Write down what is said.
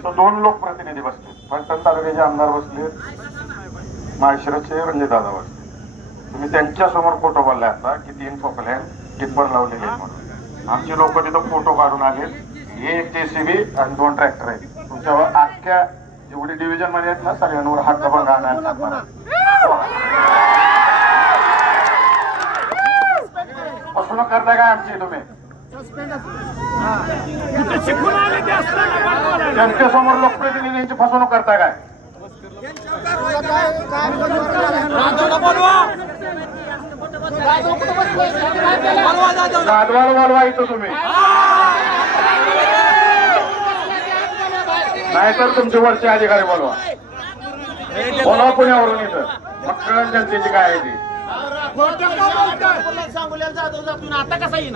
तिथं 2 लोकप्रतिनिधी बसले, फलटण तालुक्याचे आमदार बसले, माळशिरसचे रणजितदादा बसले. तुम्ही त्यांच्या समोर फोटो बोलले आता की 3 फोकलॅन टिप्पर लावलेले आहेत म्हणून. आमचे लोक तिथं फोटो काढून आले. हे 1 JCB आणि 2 ट्रॅक्टर आहेत. तुमच्यावर अख्ख्या जेवढी डिव्हिजन मध्ये आहेत ना सगळ्यांवर हक्कभंग आणायला फसवणूक करताय काय आमची तुम्ही? जनतेसमोर लोकप्रतिनिधींची फसवणूक करताय काय? गादवाला बोलवा इथं तुम्ही, नाहीतर तुमचे वरचे अधिकारी बोलवा. बोलवा पुण्यावरून इथं, मग कळण जनतेची काय आहे ती. आता कसा येईल